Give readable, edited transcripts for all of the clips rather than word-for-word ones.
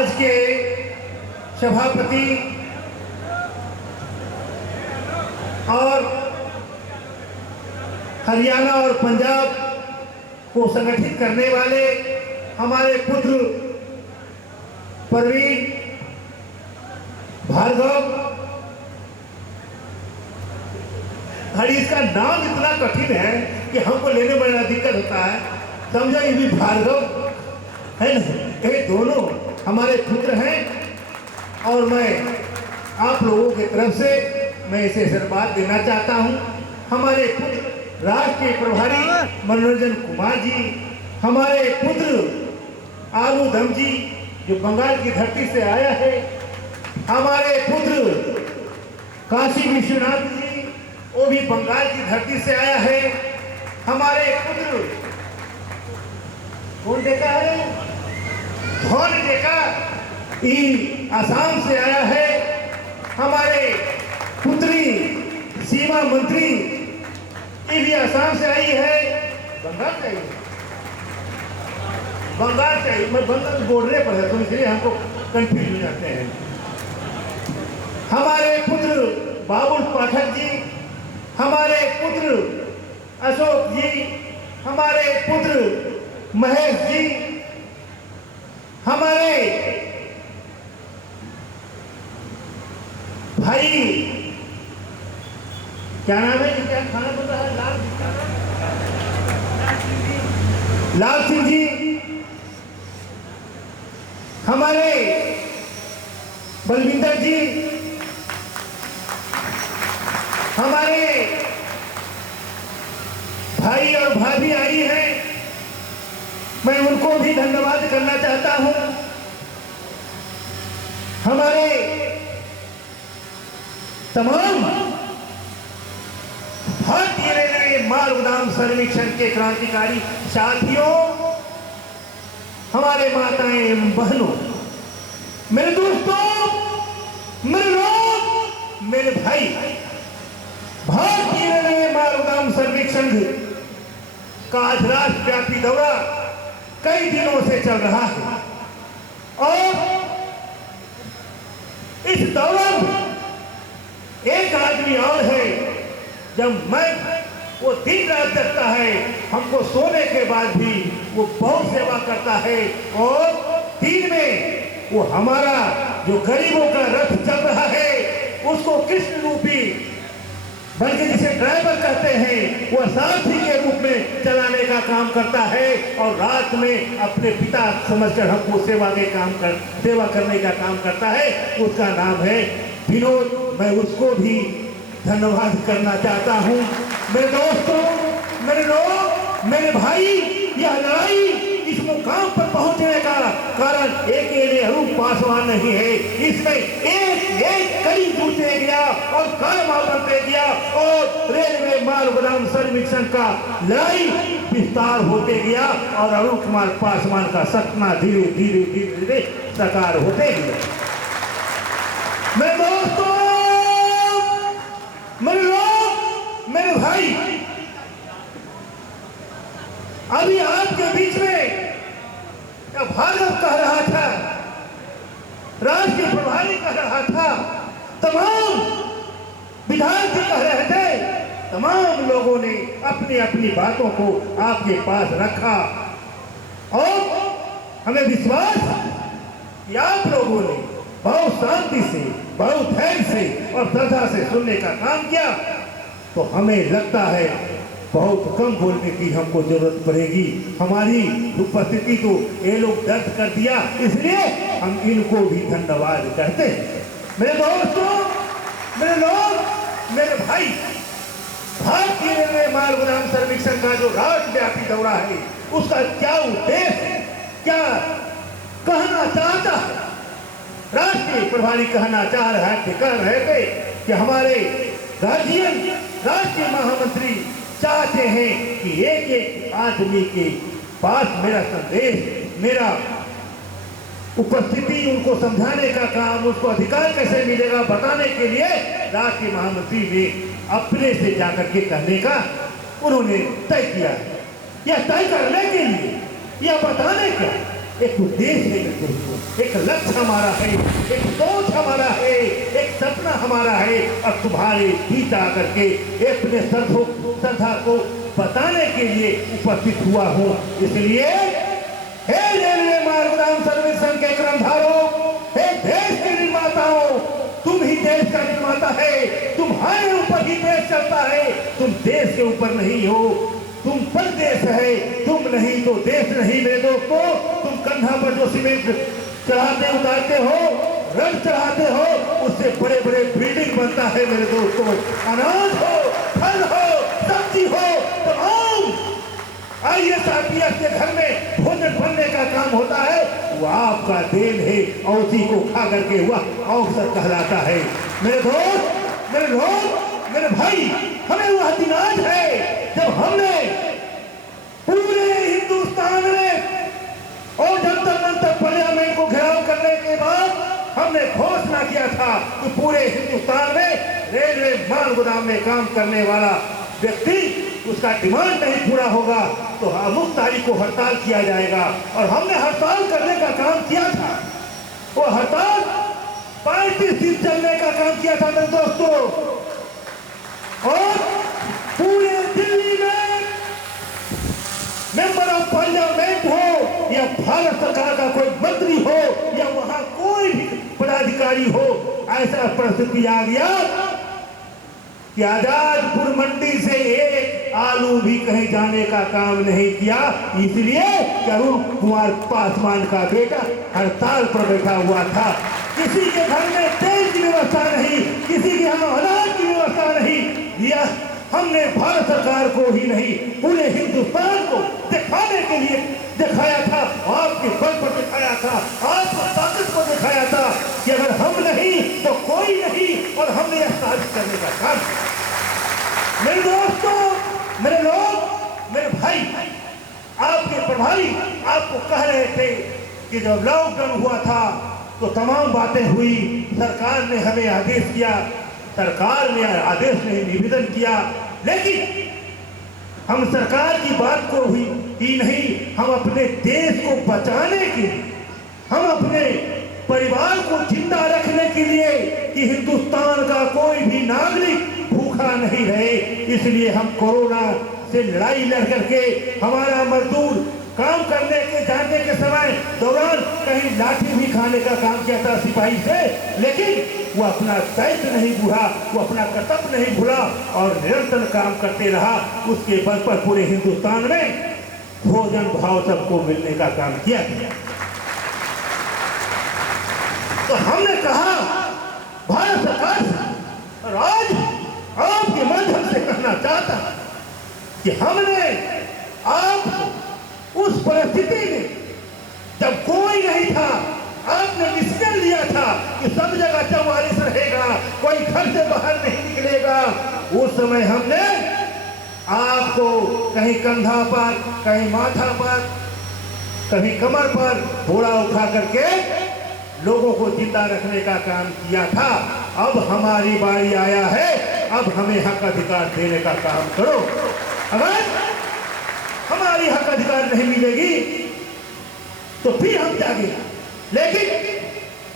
आज के सभापति और हरियाणा और पंजाब को संगठित करने वाले हमारे पुत्र प्रवीण भार्गव, इसका नाम इतना कठिन है कि हमको लेने में बड़ा दिक्कत होता है। समझो ये भी भार्गव है ना, ये दोनों हमारे पुत्र हैं और मैं आप लोगों की तरफ से मैं इसे आशीर्वाद देना चाहता हूं। हमारे पुत्र राष्ट्रीय प्रभारी मनोरंजन कुमार जी, हमारे पुत्र आलूदम जी जो बंगाल की धरती से आया है, हमारे पुत्र काशी विश्वनाथ जी वो भी बंगाल की धरती से आया है, हमारे पुत्र कौन देखा है धौन देखा आसाम से आया है, हमारे पुत्री सीमा मंत्री ये भी आसाम से आई है, बंगाल चाहिए मैं बंगाल बोलने पर है तो इसलिए हमको कंफ्यूज हो जाते हैं। हमारे पुत्र बाबुल पाठक जी, हमारे पुत्र अशोक जी, हमारे पुत्र महेश जी, हमारे भाई क्या नाम है, क्या खाना बन रहा है, लाल सिंह जी, हमारे बलविंदर जी, हमारे भाई और भाभी आई हैं, मैं उनको भी धन्यवाद करना चाहता हूं। हमारे तमाम भारतीय रेलवे माल गोदाम सर्वेक्षण के क्रांतिकारी साथियों, हमारे माताएं एवं बहनों, मेरे दोस्तों, मेरे लोग, मेरे भाई, भारतीय रेलवे माल गोदाम सर्वेक्षण का आज राष्ट्रव्यापी दौरा कई दिनों से चल रहा है और इस दौरान एक आदमी और है, जब मैं वो दिन रात जगता है, हमको सोने के बाद भी वो बहुत सेवा करता है और दिन में वो हमारा जो गरीबों का रथ चल रहा है उसको कृष्ण रूपी बल्कि जिसे ड्राइवर कहते हैं वो सारथी के रूप में चलाने का काम करता है और रात में अपने पिता समझकर हमको सेवा करने का काम करता है। उसका नाम है विनोद। मैं उसको भी धन्यवाद करना चाहता हूँ। मेरे दोस्तों, मेरे लोग, मेरे भाई, यह लड़ाई इस मुकाम पर पहुंचने का कारण एक नेहरू पासवान नहीं है, इसमें एक एक कड़ी जुटते गया और कायमा बनते गया और रेलवे माल गोदाम सर्वेक्षण का लड़ाई विस्तार होते गया और अरुण कुमार पासवान का सपना धीरे धीरे धीरे धीरे साकार होते गया। मेरे दोस्तों, मेरे लोग, मेरे भाई, अभी आपके बीच में भार्गव कह रहा था, राष्ट्रीय प्रभारी कह रहा था, तमाम विधायक कह रहे थे, तमाम लोगों ने अपनी अपनी बातों को आपके पास रखा और हमें विश्वास कि आप लोगों ने बहुत शांति से, बहुत धैर्य से और श्रद्धा से सुनने का काम किया। तो हमें लगता है बहुत कम बोलने की हमको जरूरत पड़ेगी। हमारी उपस्थिति तो ये लोग दर्ज कर दिया, इसलिए हम इनको भी धन्यवाद कहते हैं। मेरे दोस्तों, मेरे लोग, मेरे भाई, भारतीय रेलवे माल गोदाम सर्वेक्षण का जो राष्ट्रव्यापी दौरा है उसका क्या उद्देश्य, क्या कहना चाहता है। राष्ट्रीय प्रभारी कहना चाह रहा है, कह रहे थे कि हमारे गार्जियन राष्ट्रीय महामंत्री चाहते हैं कि एक एक आदमी के पास मेरा संदेश, मेरा उपस्थिति, उनको समझाने का काम, उसको अधिकार कैसे मिलेगा बताने के लिए राष्ट्रीय महामंत्री ने अपने से जाकर के कहने का उन्होंने तय किया। यह तय करने के लिए, यह बताने का एक उद्देश्य है मेरे दोस्तों, एक लक्ष्य हमारा है, एक सोच हमारा है, एक सपना हमारा है। और तुम्हारे बीच आकर के अपने श्रद्धा को बताने के लिए उपस्थित हुआ हूँ। इसलिए हे रेलवे मार्ग उड़ान सर्विस संघ के कर्मधारों, हे देश के निर्माताओं, तुम ही देश का निर्माता है, तुम्हारे ऊपर ही देश चलता है। तुम देश के ऊपर नहीं हो, तुम परदेश है, तुम नहीं तो देश नहीं। मेरे दोस्तों, तुम कंधा पर जो सीमेंट चढ़ाते उतारते हो, रंग चढ़ाते हो, उससे बड़े बड़े बिल्डिंग बनता है। मेरे दोस्तों, अनाज हो, फल हो, सब्जी हो, तमाम IAS के घर में भोजन बनने का काम होता है, वो आपका देन है और उसी को खा करके वह अवसर कहलाता है। मेरे दोस्त, मेरे लोग, मेरे भाई, हमें वह दिन आज है जब हमने पूरे हिंदुस्तान में और जंतर मंतर पार्लियामेंट को घेराव करने के बाद हमने घोषणा किया था कि पूरे हिंदुस्तान में रेलवे माल गोदाम में काम करने वाला व्यक्ति, उसका डिमांड नहीं पूरा होगा तो अमुक तारीख को हड़ताल किया जाएगा। और हमने हड़ताल करने का काम किया था। वो हड़ताल 35 दिन चलने का काम किया था मेरे दोस्तों। और पूरे दिल्ली में मेंबर ऑफ पार्लियामेंट हो या भारत सरकार का कोई मंत्री हो या वहां कोई भी पदाधिकारी हो, ऐसा परिस्थिति आ गया कि आजादपुर मंडी से एक आलू भी कहीं जाने का काम नहीं किया। इसलिए अरुण कुमार पासवान का बेटा हड़ताल पर बैठा हुआ था। किसी के घर में तेल की व्यवस्था नहीं, किसी के यहाँ अनाज की व्यवस्था नहीं। यह हमने भारत सरकार को ही नहीं, पूरे हिंदुस्तान को दिखाने के लिए दिखाया था, आपके बल पर दिखाया था, आपको ताकत को दिखाया था कि अगर हम नहीं तो कोई नहीं। और हमने यह साबित करने का काम किया। मेरे दोस्तों, मेरे लोग, मेरे भाई, आपके प्रभारी आपको कह रहे थे कि जब लॉकडाउन हुआ था तो तमाम बातें हुई, सरकार ने हमें आदेश किया, सरकार ने आदेश नहीं निवेदन किया, लेकिन हम सरकार की बात को ही नहीं, हम अपने देश को बचाने के लिए, हम अपने परिवार को जिंदा रखने के लिए कि हिंदुस्तान का कोई भी नागरिक भूखा नहीं रहे, इसलिए हम कोरोना से लड़ाई लड़ करके हमारा मजदूर काम करने के जाने के समय दौरान कहीं लाठी भी खाने का काम किया था सिपाही से, लेकिन वो अपना दायित्व नहीं भूला, वो अपना कर्तव्य नहीं भूला और निरंतर काम करते रहा। उसके बल पर पूरे हिंदुस्तान में भोजन भाव सबको मिलने का काम किया। तो हमने कहा भारत सरकार से, और आज आपके माध्यम से कहना चाहता कि हमने आपको उस परिस्थिति में जब कोई नहीं था, आपने डिसीजन लिया था कि सब जगह 44 रहेगा, कोई घर से बाहर नहीं निकलेगा, उस समय हमने आपको कहीं कंधा पर, कहीं माथा पर, कहीं कमर पर घोड़ा उठा करके लोगों को जिंदा रखने का काम किया था। अब हमारी बारी आया है, अब हमें हक अधिकार देने का काम करो। अगर हमारी हक अधिकार नहीं मिलेगी तो फिर हम जागेंगे। लेकिन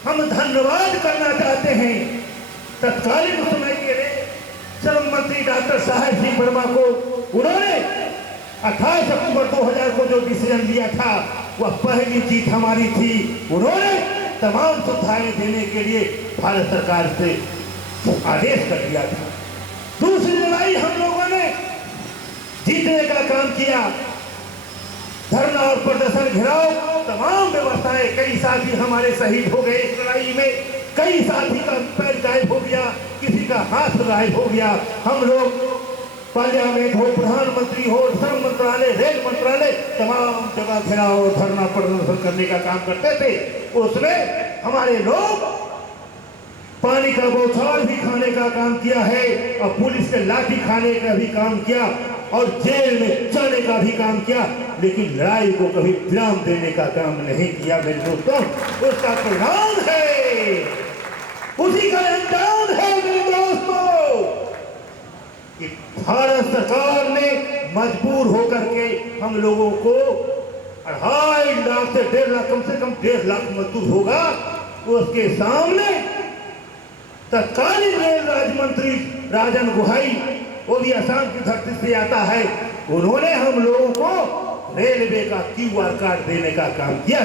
हम धन्यवाद करना चाहते हैं तत्कालीन समय के श्रम मंत्री डॉक्टर साहेब सिंह वर्मा को। उन्होंने 28 अक्टूबर 2000 को जो डिसीजन लिया था वह पहली जीत हमारी थी। उन्होंने तमाम सुविधाएं देने के लिए भारत सरकार से आदेश कर दिया था। दूसरी लड़ाई हम लोगों ने जीतने का काम किया। धरना और प्रदर्शन, घेराव, तमाम व्यवस्थाएं, कई साथी हमारे शहीद हो गए इस लड़ाई में, कई साथी का पैर गायब हो गया, किसी का हाथ गायब हो गया। हम लोग पार्लियामेंट हो, प्रधानमंत्री हो, श्रम मंत्रालय, रेल मंत्रालय, तमाम जगह घेराव और धरना प्रदर्शन करने का काम करते थे। उसमें हमारे लोग पानी का बौछार भी खाने का काम किया है और पुलिस के लाठी खाने का भी काम किया और जेल में जाने का भी काम किया, लेकिन लड़ाई को कभी विराम देने का काम नहीं किया। मेरे दोस्तों, उसका परिणाम है, उसी का अंजाम है मेरे दोस्तों कि भारत सरकार ने मजबूर होकर के हम लोगों को 2.5 लाख से 1.5 लाख, कम से कम 1.5 लाख मजदूर होगा, उसके सामने तत्कालीन रेल राज्य मंत्री राजन गुहाई, वो भी असम की धरती से आता है, उन्होंने हम लोगों को रेलवे का QR कार्ड देने का काम किया।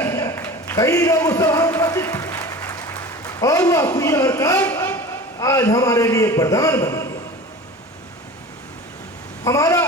कई लोग उस सभा में उपस्थित, और वह QR कार्ड आज हमारे लिए वरदान बन गया। हमारा